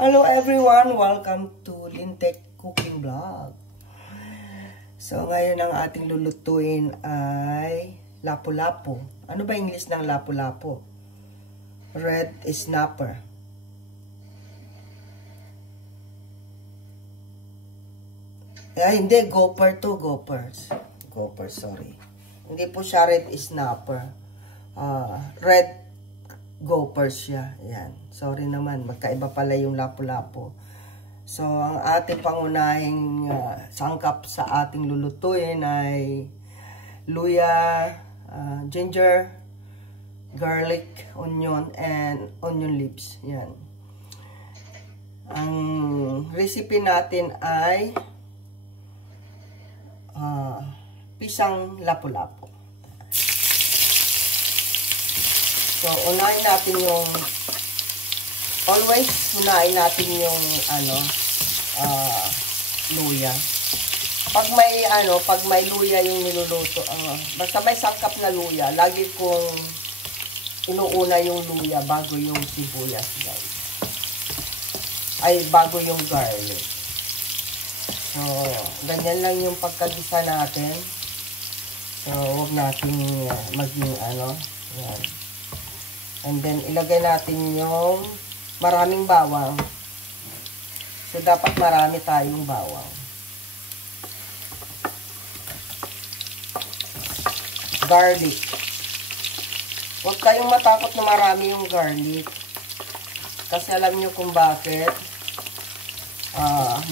Hello everyone! Welcome to Lintek Cooking Vlog. So ngayon ang ating lulutuin ay lapu-lapu. Ano ba English ng lapu-lapu? Red snapper. Hindi, gopher to, gophers. Gopher, sorry. Hindi po siya red snapper. Red gophers siya. Yan. Sorry naman, magkaiba pala yung lapu-lapu. So, ang ating pangunahing sangkap sa ating lulutuin ay luya, ginger, garlic, onion, and onion leaves. Yan. Ang recipe natin ay pisang lapu-lapu. So, unahin natin yung unahin natin yung luya. Pag may luya yung niluluto, basta may sangkap na luya, lagi kong inuuna yung luya bago yung sibuyas, guys. Ay, bago yung garlic. So, ganyan lang yung pagkagisa natin. So, huwag natin maging yan. And then, ilagay natin yung maraming bawang. So, dapat marami tayong bawang. Garlic. Huwag kayong matakot na marami yung garlic. Kasi alam nyo kung bakit.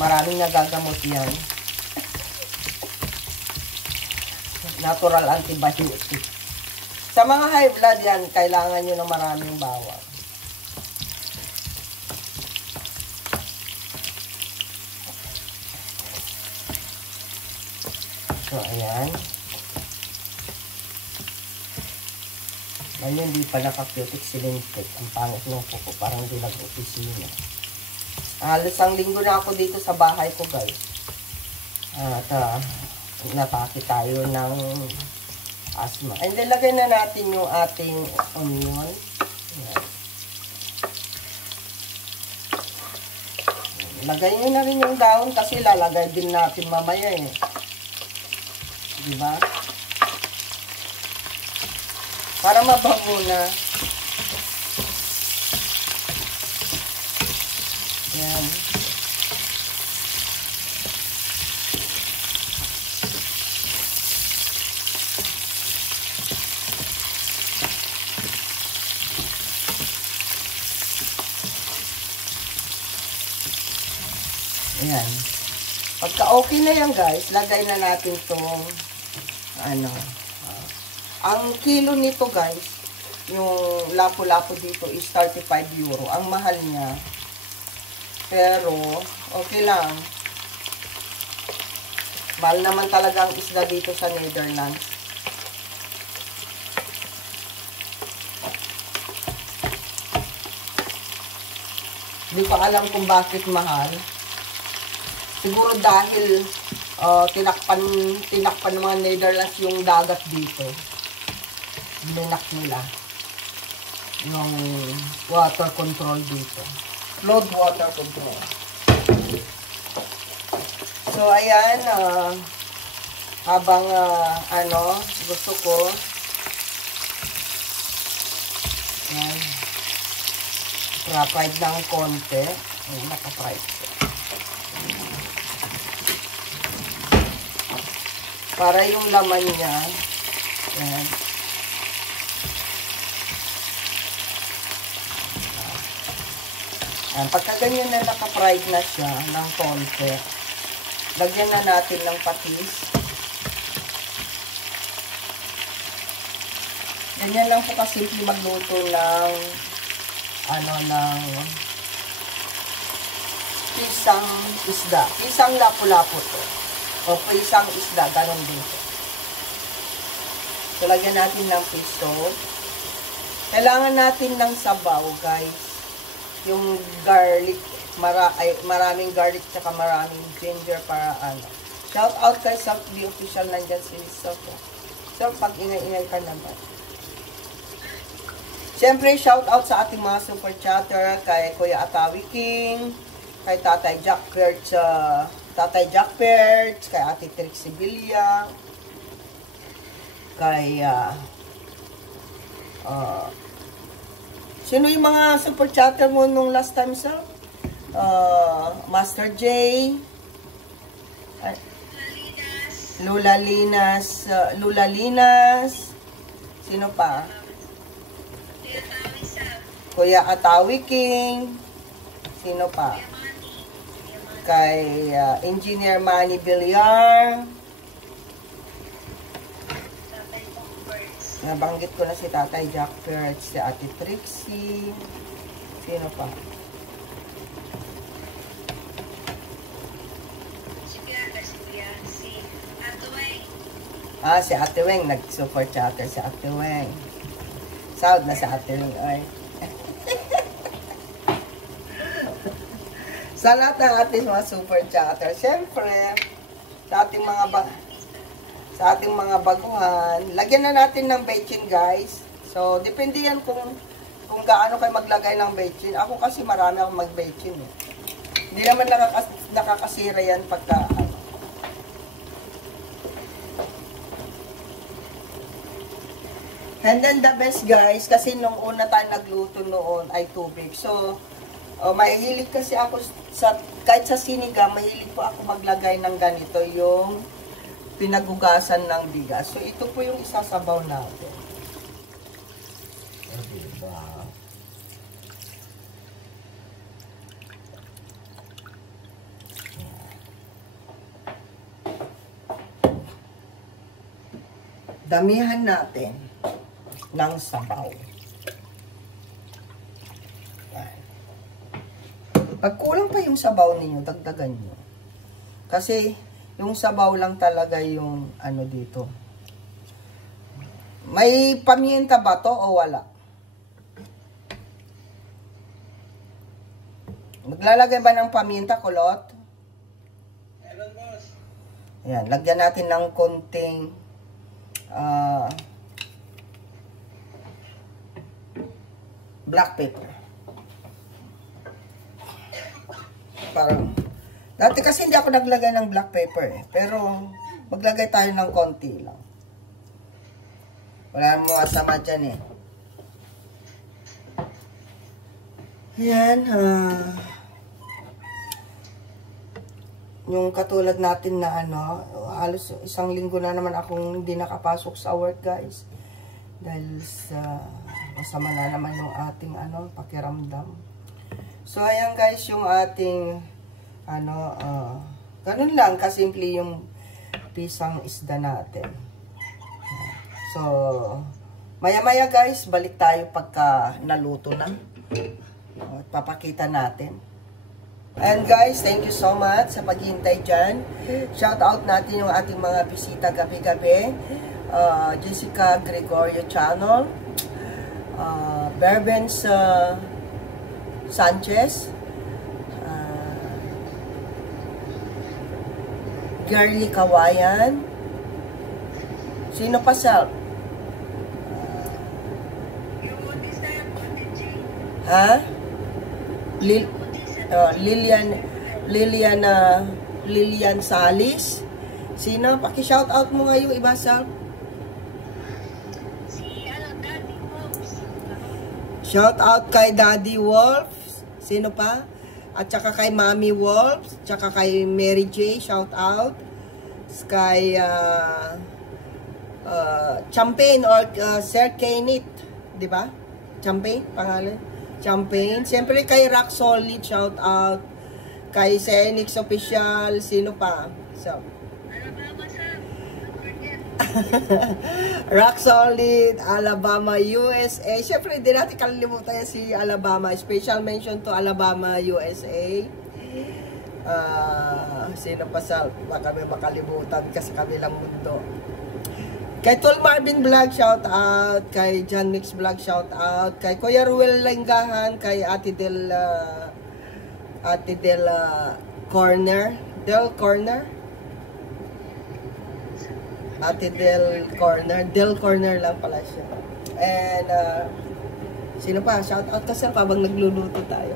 Maraming nagagamot yan. Natural antibiotic. Sa mga high blood yan, kailangan nyo ng maraming bawang. So, ayan. Ngayon, hindi pa naka-cutic silintik. Ang pangit ng kuko, parang di nag-opisina. Halos ang linggo na ako dito sa bahay ko, guys. At natake tayo ng asthma. And then, lagay na natin yung ating onion. Ayan. Lagay nyo na rin yung dahon kasi lalagay din natin mamaya eh. Diba? Para mabango na. Ayan. Ayan. Pagka okay na yan, guys, lagay na natin itong ang kilo nito, guys, yung lapu-lapu dito is 35 euro. Ang mahal niya. Pero, okay lang. Mahal naman talaga ang isda dito sa Netherlands. Hindi ko alam kung bakit mahal. Siguro dahil tinakpan ng mga Netherlands yung dagat dito. Binak nila yung water control dito. Flood water control. So, ayan. Habang gusto ko. Ayan. Fried ng konti. Ayan, naka-fried ko. Para yung laman niya, ayan. Ayan, pagka ganyan na naka-fried na siya ng konti, lagyan na natin ng patis. Ganyan lang po kasimple magluto ng pisang isda. Pisang lapu-lapu to. O pisang isda, ganon din po. So, lagyan natin ng piso. Kailangan natin ng sabaw, guys. Yung garlic, maraming garlic tsaka maraming ginger para Shout out kay South The Official, nandyan si South. So, pag ingay-ingay ka naman. Siyempre, shout out sa ating mga super chatter, kay Kuya Atawi King, kay Tatay Jack Perch, kay Ate Trixie Villa, kay, sino yung mga super chatter mo nung last time, sir? Master J, Lula Linas, sino pa? Kuya Atawi King, sino pa? Kay Engineer Manny Villar. Nabanggit ko na si Tatay Jack Perch, si Ate Trixie. Sino pa? Si Ate Weng. Nag-super chatter si Ate Weng. Sound na si Ate Weng. Ay. Sa lahat ng ating mga super chatter, syempre, sa ating mga baguhan, lagyan na natin ng bechin, guys. So, depende yan kung gaano kayo maglagay ng bechin. Ako kasi marami akong mag-bechin. Eh. Hindi naman nakakasira yan pagka, And then the best, guys, kasi nung una tayo nagluto noon ay tubig. So, mahilig kasi ako kahit sa sinigang, mahilig po ako maglagay ng ganito, yung pinagugasan ng bigas. So, ito po yung isasabaw natin. Diba? Damihan natin ng sabaw. Pag kulang pa yung sabaw ninyo, dagdagan nyo. Kasi, yung sabaw lang talaga yung ano dito. May paminta ba to o wala? Maglalagay ba ng paminta, kulot? Ayan, lagyan natin ng konting black pepper. Parang, dati kasi hindi ako naglagay ng black pepper eh. Pero, maglagay tayo ng konti lang. Wala mo masama dyan eh. Yan. Yung katulad natin na ano, halos isang linggo na naman akong hindi nakapasok sa work, guys. Dahil sa masama na naman yung ating ano, pakiramdam. So, ayan guys, yung ating, ganun lang, kasimple yung pisang isda natin. So, maya-maya guys, balik tayo pagka naluto na. Papakita natin. And guys, thank you so much sa paghihintay dyan. Shout out natin yung ating mga bisita gabi-gabi. Jessica Gregorio Channel. Berbens Sanchez, Girly Kawayan, sino pa sa Lilian Salis, sino? Paki-shout out mo nga yung iba sa shout out kay Daddy Wolf. Sino pa? At saka kay Mommy Wolf. Tsaka kay Mary J. Shout out. Kay Champagne or Sir Kenneth. Diba? Champagne? Pangalan? Champagne. Siyempre kay Rock Solid. Shout out. Kay Senix Official. Sino pa? So, Rock Solid, Alabama, USA. Siyempre, hindi natin kalilimutan si Alabama. Special mention to Alabama, USA. Sino pa sa kami makalimutan kasi kabilang mundo. Kay Tol Marvin Vlog, shout out. Kay John Mix Vlog, shout out. Kay Kuya Ruel Lenggahan. Kay Ate Del Corner. Del Corner. Ate Del Corner. Del Corner lang pala siya. And, Sino pa? Shout out ka sir habang nagluluto tayo.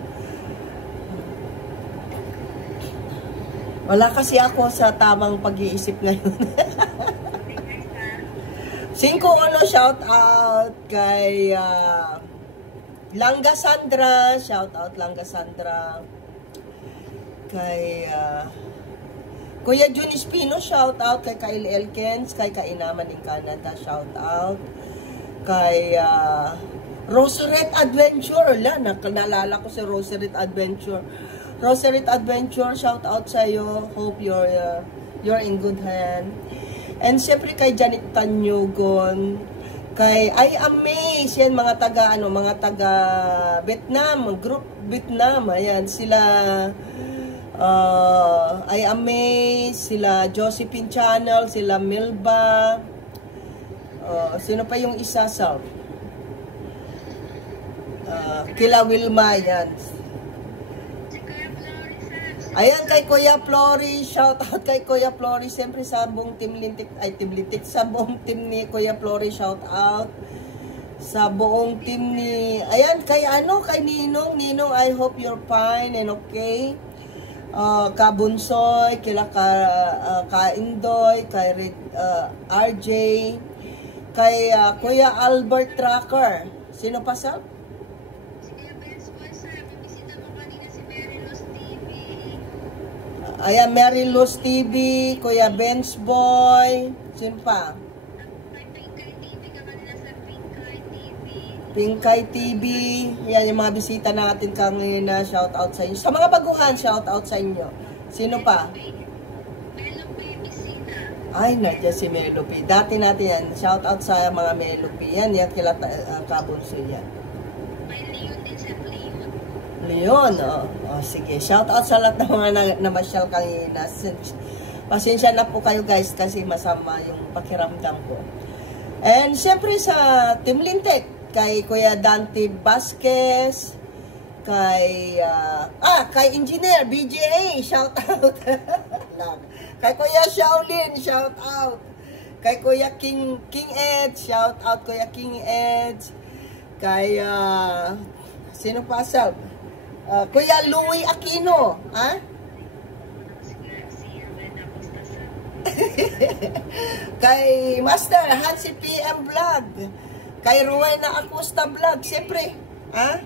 Wala kasi ako sa tamang pag-iisip ngayon. 5 shout out kay Langga Sandra, shout out Langga Sandra. Kay Kuya Jun Espino, shout out kay Kyle Elkins, kay Kainaman in Canada, shout out. Kay Roseret Adventure, naalala ko si Roseret Adventure. Roseret Adventure, shout out sa iyo. Hope you're in good hand. And siyempre kay Janet Tanyugon, kay I Amaze, yan mga taga Vietnam, group Vietnam, ayan sila I Amaze, sila Josephine Channel, sila Milba, sino pa yung isa sa kila Wilma, yan. Ayan kay Kuya Flory, shout out kay Kuya Flory, siyempre sa buong team Lintik, sa buong team ni Kuya Flory, shout out sa buong team ni, ayan kay kay Ninong, I hope you're fine and okay. Kabunsoy, kila Kaindoy, kay RJ, kay Kuya Albert Tracker, sino pa sa? Ayan, Mary Luz TV, Kuya Benz Boy, sino pa? Pinkay TV, yan yung mga bisita natin kanina, shout out sa inyo. Sa mga baguhan, shout out sa inyo. Sino pa? Ay, nandiyan si Melopi. Dati natin yan, shout out sa mga Melopi. Yan kila Kabunso yan. Leon, sige. Shout out sa lahat ng mga namasyal kanina. Pasensya na po kayo guys kasi masama yung pakiramdam ko. And syempre sa Team Lintik, kay Kuya Dante Vasquez, kay Engineer BJA, shout out. Kay Kuya Shaolin, shout out. Kay Kuya King Ed, shout out Kuya King Ed. Kay sino pa self? Kuya Louie Aquino, ha? Kay Master Hansi PM Vlog, kay Rowena Acosta Vlog, siyempre, ha?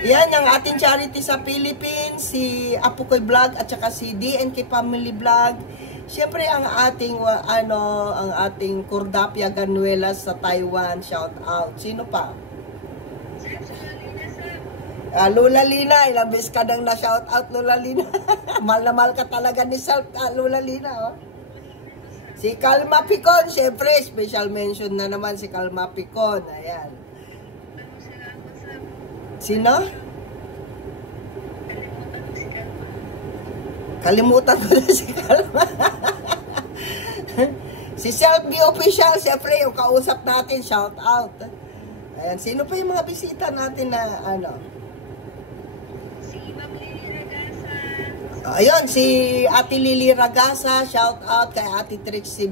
Yan ang ating charity sa Philippines, si Apukoy Vlog at saka si DNK Family Vlog. Siyempre ang ating ang ating Cordapia Ganuelas sa Taiwan, shout out. Sino pa? Lula Lina, ilang beses ka nang na-shout out, Lula Lina. Mahal na mahal ka talaga ni Lula Lina, oh. Si Kalma Picon, syempre, special mention na naman si Kalma Picon. Ayan. Sino? Kalimutan ko na si Kalma. Si Selfie Official, syempre, yung kausap natin, shout out. Ayan, sino pa yung mga bisita natin na, ayun, si Ate Lily Ragasa, shout out kay Ate Trixie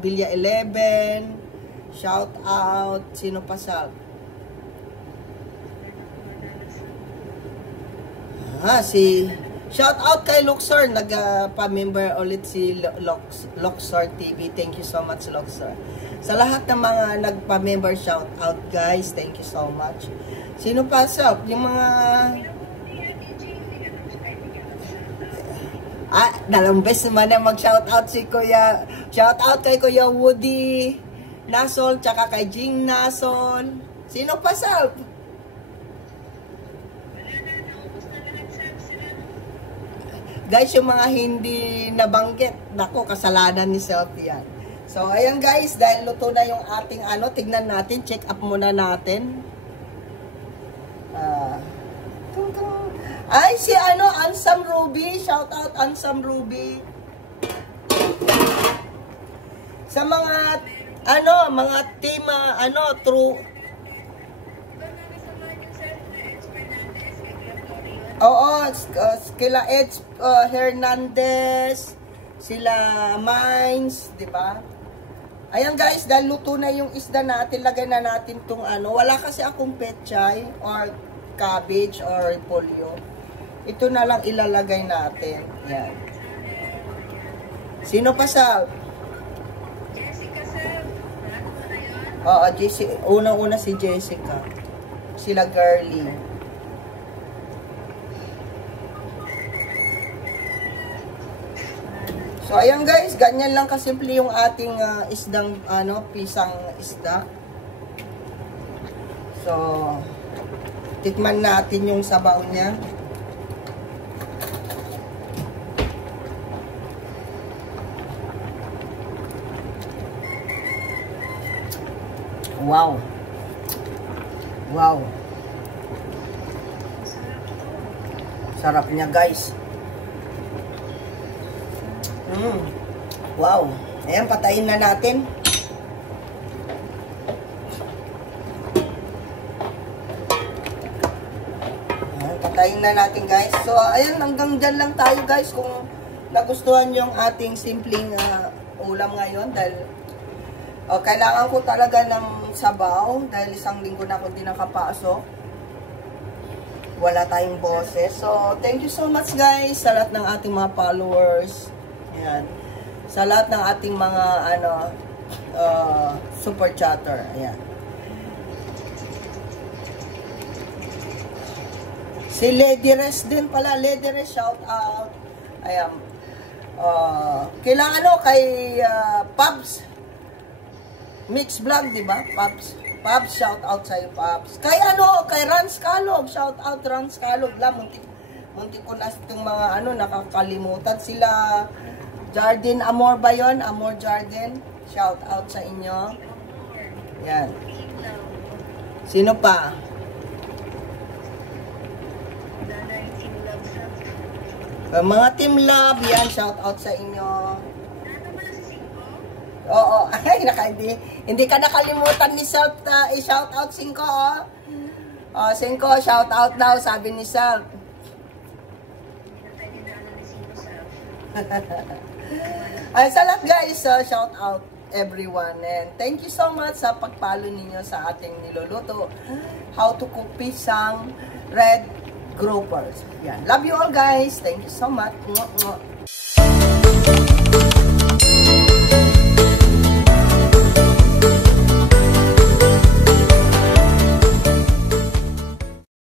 Bilya 11, shout out, sino pa sa? Shout out kay Luxor, nagpa-member ulit si Luxor TV, thank you so much Luxor. Sa lahat ng mga nagpa-member, shout out guys, thank you so much. Sino pa sa? Yung mga... dalawang beses naman na mag-shoutout si Kuya. Shoutout kay Kuya Woody Nasol, tsaka kay Jing Nasol. Sino pa, Sal? Guys, yung mga hindi nabanggit, nako, kasalanan ni Self yan. So, ayan guys, dahil luto na yung ating tignan natin, check up muna natin. Ay, si Ansam Ruby. Shout out Ansam Ruby. Sa mga, mga team, true. Oo, kila Hernandez, sila Mines, di ba? Ayan guys, dahil luto na yung isda natin, lagay na natin tong ano. Wala kasi akong pechay or cabbage or polio. Ito na lang ilalagay natin. Yan. Sino pa sa? Jessica, sir. Oo, unang-una si Jessica. Sila girly. So, ayan guys, ganyan lang kasimple yung ating isdang, pisang isda. So, tikman natin yung sabaw niya. Wow. Wow. Sarap niya guys. Wow. Ayan, patayin na natin. Ayan, patayin na natin guys. So, ayan, hanggang dyan lang tayo guys. Kung nagustuhan yung ating simpleng ulam ngayon. Dahil kailangan ko talaga ng sabaw. Dahil isang linggo na ako din nakapasok. Wala tayong boses. So, thank you so much guys sa lahat ng ating mga followers. Ayan. Sa lahat ng ating mga super chatter. Ayan. Si Lady Res din pala. Lady Res, shout out. Ayan. Kailangan kay Pabs Mix Vlog, di ba? Pabs, shout out sa iyo, Pabs. Kay kay Rans Calog, shout out Rans Calog. Muntik ko na itong mga nakakalimutan sila. Jardin Amor ba yun? Amor Jardin. Shout out sa inyo. Yan. Sino pa? Mga Team Love. Yan. Shout out sa inyo. Oo. Ay, hindi ka nakalimutan ni Salt. I-shout out 5. Oh, 5. Shout out daw. Sabi ni Salt. Ay, sa lahat guys, shout out everyone, and thank you so much sa pagpalo ninyo sa ating niluluto, how to cook pisang red groupers. Yan. Love you all guys. Thank you so much.